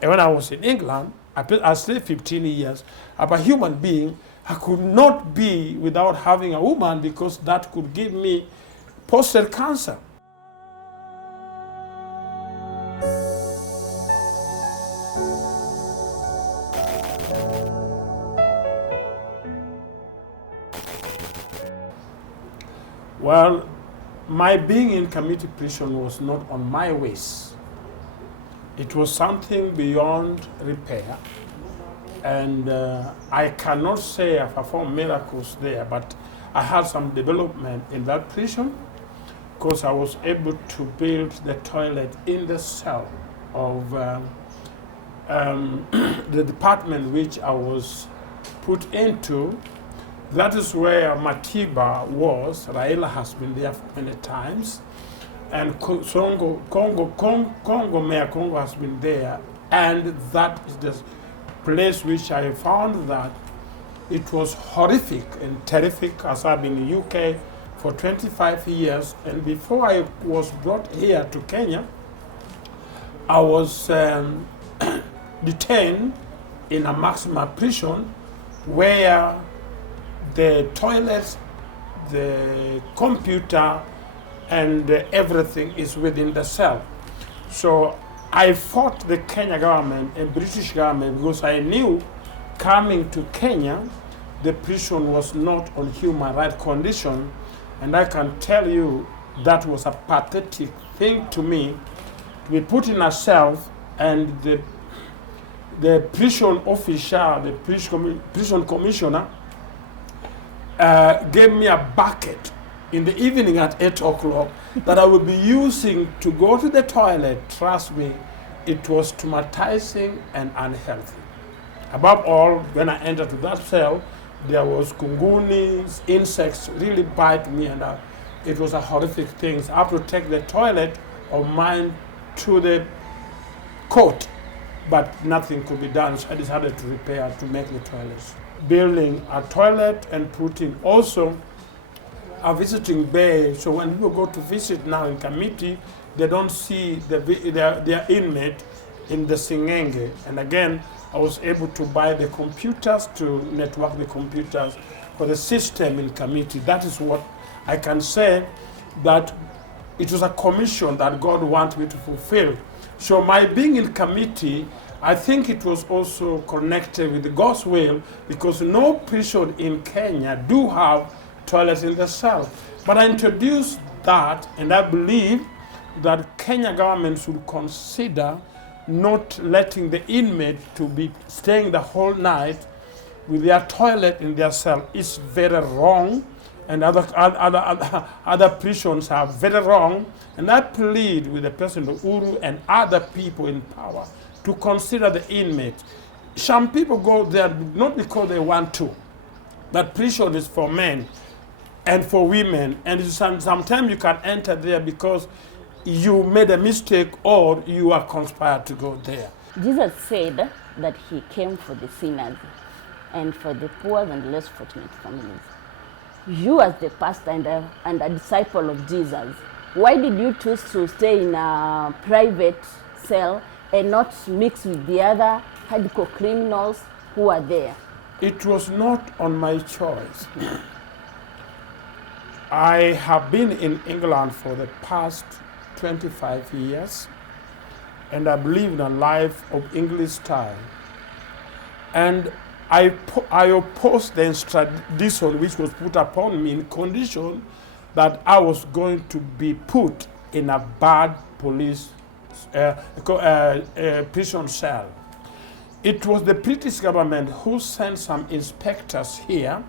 And when I was in England, I stayed 15 years. As a human being, I could not be without having a woman because that could give me prostate cancer. Well, my being in community prison was not on my ways. It was something beyond repair. And I cannot say I performed miracles there, but I had some development in that prison because I was able to build the toilet in the cell of the department which I was put into. That is where Matiba was. Raila has been there many times. And Mayor Congo has been there. And that is the place which I found that it was horrific and terrific, as I've been in the UK for 25 years. And before I was brought here to Kenya, I was detained in a maximum prison where the toilets, the computer, and everything is within the cell. So I fought the Kenya government and British government because I knew coming to Kenya, the prison was not on human rights condition. And I can tell you that was a pathetic thing to me, to be put in a cell and the prison officer, the prison commissioner, gave me a bucket in the evening at 8 o'clock that I would be using to go to the toilet. Trust me, it was traumatizing and unhealthy. Above all, when I entered to that cell, there was kungunis, insects really bite me, and it was a horrific thing. I had to take the toilet of mine to the court, but nothing could be done, so I decided to repair, to make the toilets. Building a toilet and putting also a visiting bay, so when people go to visit now in committee, they don't see their inmate in the singenge. And again, I was able to buy the computers, to network the computers for the system in committee. That is what I can say, that it was a commission that God wanted me to fulfill. So my being in committee, I think it was also connected with God's will, because no prison in Kenya do have toilets in the cell. But I introduced that, and I believe that Kenya government should consider not letting the inmate to be staying the whole night with their toilet in their cell. Is very wrong, and other prisons are very wrong. And I plead with the President Uhuru and other people in power to consider the inmate. Some people go there not because they want to, but prison is for men and for women, and sometimes you can enter there because you made a mistake or you are conspired to go there. Jesus said that he came for the sinners and for the poor and less fortunate families. You as the pastor and a disciple of Jesus, why did you choose to stay in a private cell and not mix with the other hardcore criminals who are there? It was not on my choice. I have been in England for the past 25 years, and I believe in a life of English style. And I opposed the extradition which was put upon me in condition that I was going to be put in a bad police prison cell. It was the British government who sent some inspectors here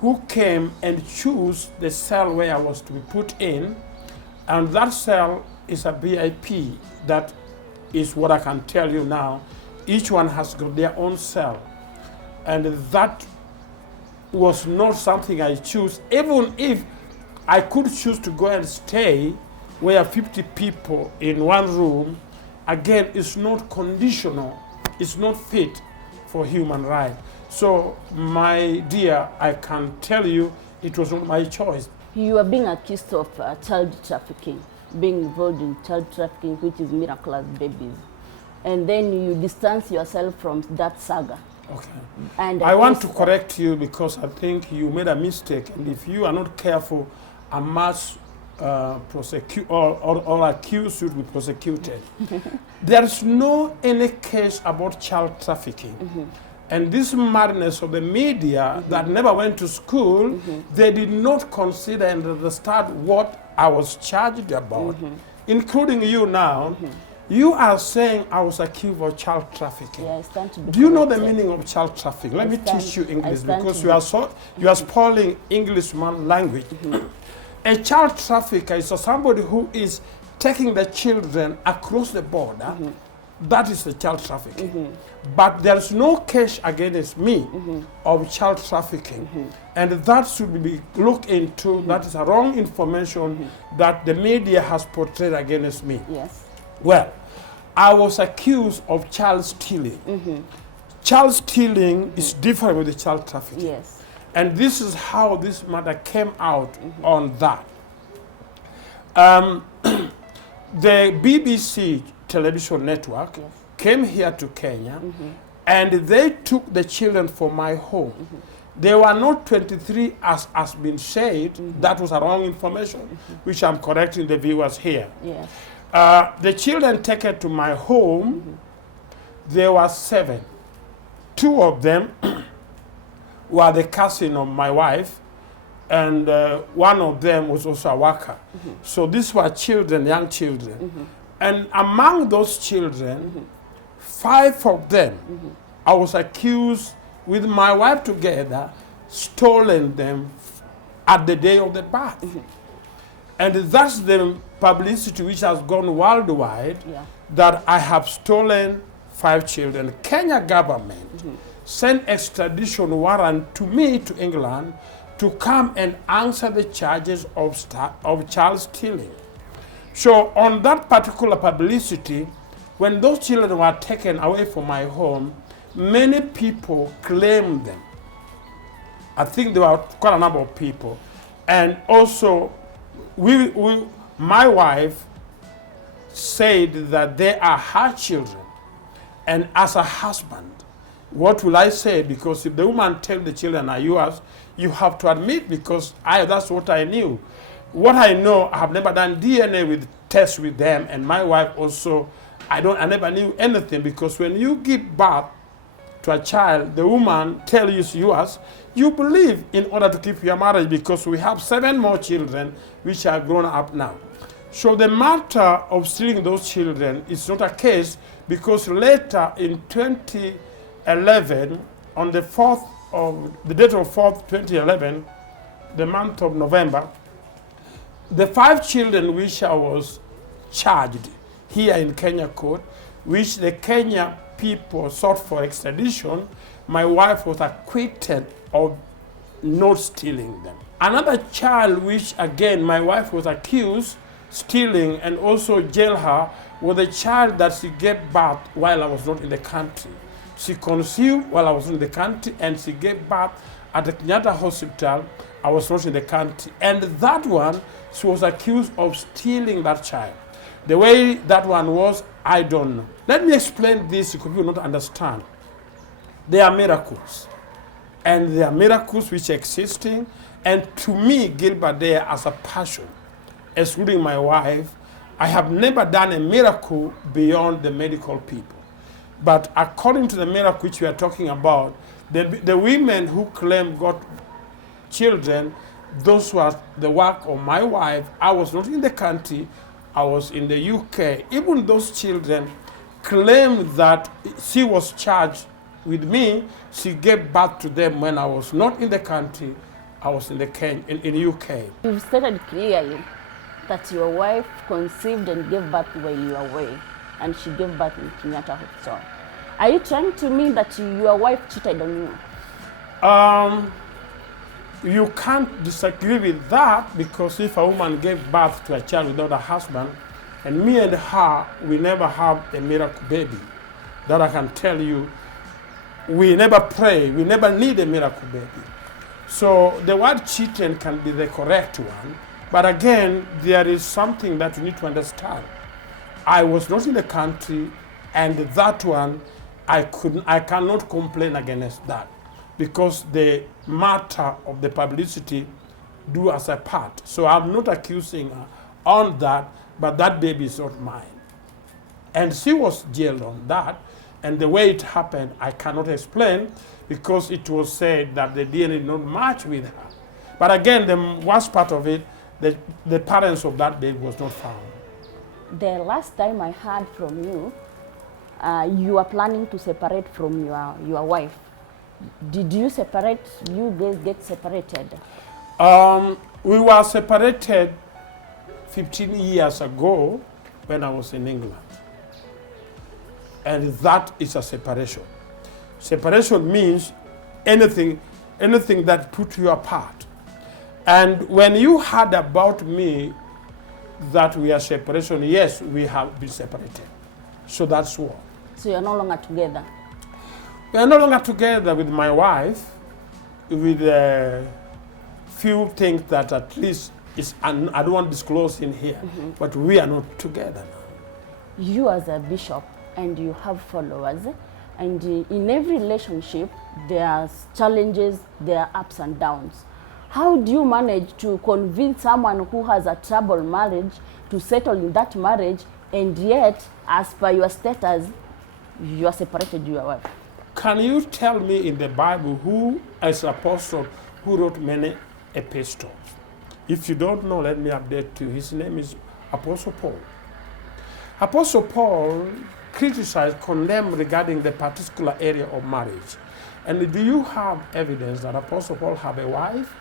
who came and chose the cell where I was to be put in, and that cell is a VIP. That is what I can tell you now. Each one has got their own cell, and that was not something I chose. Even if I could choose to go and stay where 50 people in one room, again, it's not conditional, it's not fit for human rights. So, my dear, I can tell you it was not my choice. You are being accused of child trafficking, being involved in child trafficking, which is miraculous babies. and then you distance yourself from that saga. Okay. And I want to correct you because I think you made a mistake, and if you are not careful, I must prosecute or accuse you to be prosecuted. There is no any case about child trafficking. And this madness of the media that never went to school, they did not consider and understand what I was charged about, including you now. You are saying I was accused of child trafficking. Yeah, I stand to be Do you know the corrected. meaning of child trafficking? Let me teach you English stand because to you are spoiling Englishman language. A child trafficker is somebody who is taking the children across the border. That is the child trafficking. But there is no case against me of child trafficking. And that should be looked into. That is a wrong information that the media has portrayed against me. Yes. Well, I was accused of child stealing. Child stealing is different with the child trafficking. Yes. And this is how this matter came out on that. The BBC television network came here to Kenya, and they took the children from my home. They were not 23 as has been said. That was a wrong information, which I'm correcting the viewers here. Yes. The children taken to my home, there were 7. 2 of them were the cousin of my wife, and one of them was also a worker. So these were children, young children. And among those children, 5 of them, I was accused with my wife together, stolen them at the day of the birth. And that's the publicity which has gone worldwide, that I have stolen 5 children. Kenya government sent extradition warrant to me to England to come and answer the charges of child stealing. So on that particular publicity, when those children were taken away from my home, many people claimed them. I think there were quite a number of people. And also, my wife said that they are her children. And as a husband, what will I say? Because if the woman tells the children are yours, you have to admit, because that's what I knew. What I know, I have never done DNA with tests with them, and my wife also, I never knew anything, because when you give birth to a child, the woman tells you it's yours, you believe in order to keep your marriage, because we have 7 more children which are grown up now. So the matter of stealing those children is not a case, because later in 2011, on the date of 4th, 2011, the month of November, the 5 children which I was charged here in Kenya court, which the Kenya people sought for extradition, my wife was acquitted of not stealing them. Another child which again my wife was accused stealing and also jail her was a child that she gave birth while I was not in the country. She conceived while I was in the country, and she gave birth at the Kenyatta hospital. I was not in the country. And that one, she was accused of stealing that child. The way that one was, I don't know. Let me explain this because you will not understand. There are miracles. And there are miracles which are existing. And to me, Gilbert Deya, as a passion, excluding my wife, I have never done a miracle beyond the medical people. But according to the miracle which we are talking about, the women who claim got children, those were the work of my wife. I was not in the country, I was in the UK. Even those children claimed that she was charged with me. She gave birth to them when I was not in the country, I was in the UK. You've stated clearly that your wife conceived and gave birth while you were away, and she gave birth in Kenyatta Hospital. Are you trying to mean that your wife cheated on you? You can't disagree with that, because if a woman gave birth to a child without a husband, and me and her, we never have a miracle baby, that I can tell you. We never pray, we never need a miracle baby. So the word cheating can be the correct one, but again, there is something that you need to understand. I was not in the country, And that one, I cannot complain against that, because the matter of the publicity do as a part. So I'm not accusing her on that, but that baby is not mine. And she was jailed on that, and the way it happened, I cannot explain, because it was said that the DNA did not match with her. But again, the worst part of it, the parents of that baby was not found. The last time I heard from you, you are planning to separate from your wife. Did you separate? You guys get separated? We were separated 15 years ago when I was in England. And that is a separation. Separation means anything that put you apart. And when you heard about me that we are separation, yes, we have been separated. So that's what. So you're no longer together? We are no longer together with my wife, with a few things that at least I don't want to disclose in here, but we are not together now. You as a bishop, and you have followers, and in every relationship there are challenges, there are ups and downs. How do you manage to convince someone who has a troubled marriage to settle in that marriage, and yet, as per your status, you are separated from your wife? Can you tell me in the Bible who is apostle who wrote many epistles? If you don't know, let me update you. His name is Apostle Paul. Apostle Paul criticized, condemned regarding the particular area of marriage. And do you have evidence that Apostle Paul had a wife?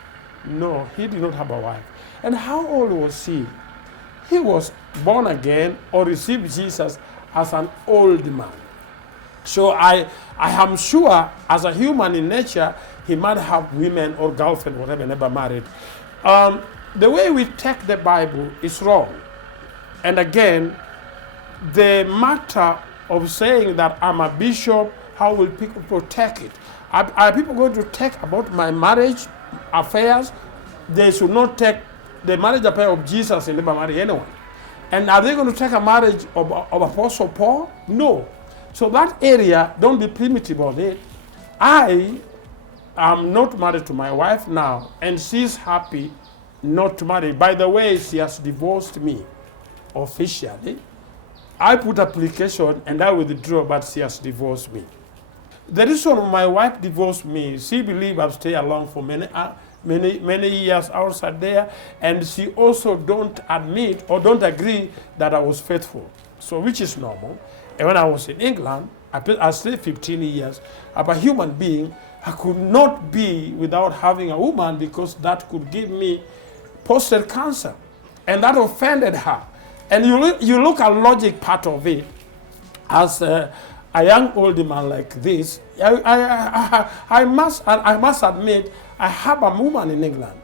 No, he did not have a wife. And how old was he? He was born again or received Jesus as an old man. So I am sure, as a human in nature, he might have women or girlfriend, whatever, never married. The way we take the Bible is wrong. And again, the matter of saying that I'm a bishop, how will people protect it? Are people going to take about my marriage affairs? They should not take the marriage affair of Jesus and never marry anyone. And are they going to take a marriage of Apostle Paul? No. So that area, don't be primitive on it. I am not married to my wife now, and she's happy not to marry. By the way, she has divorced me officially. I put application and I withdraw, but she has divorced me. The reason my wife divorced me, she believed I've stayed along for many years outside there, and she also don't admit or don't agree that I was faithful. So which is normal. And when I was in England, I stayed 15 years. As a human being, I could not be without having a woman, because that could give me prostate cancer. And that offended her. And you look at logic part of it. As a young old man like this, I must admit, I have a woman in England.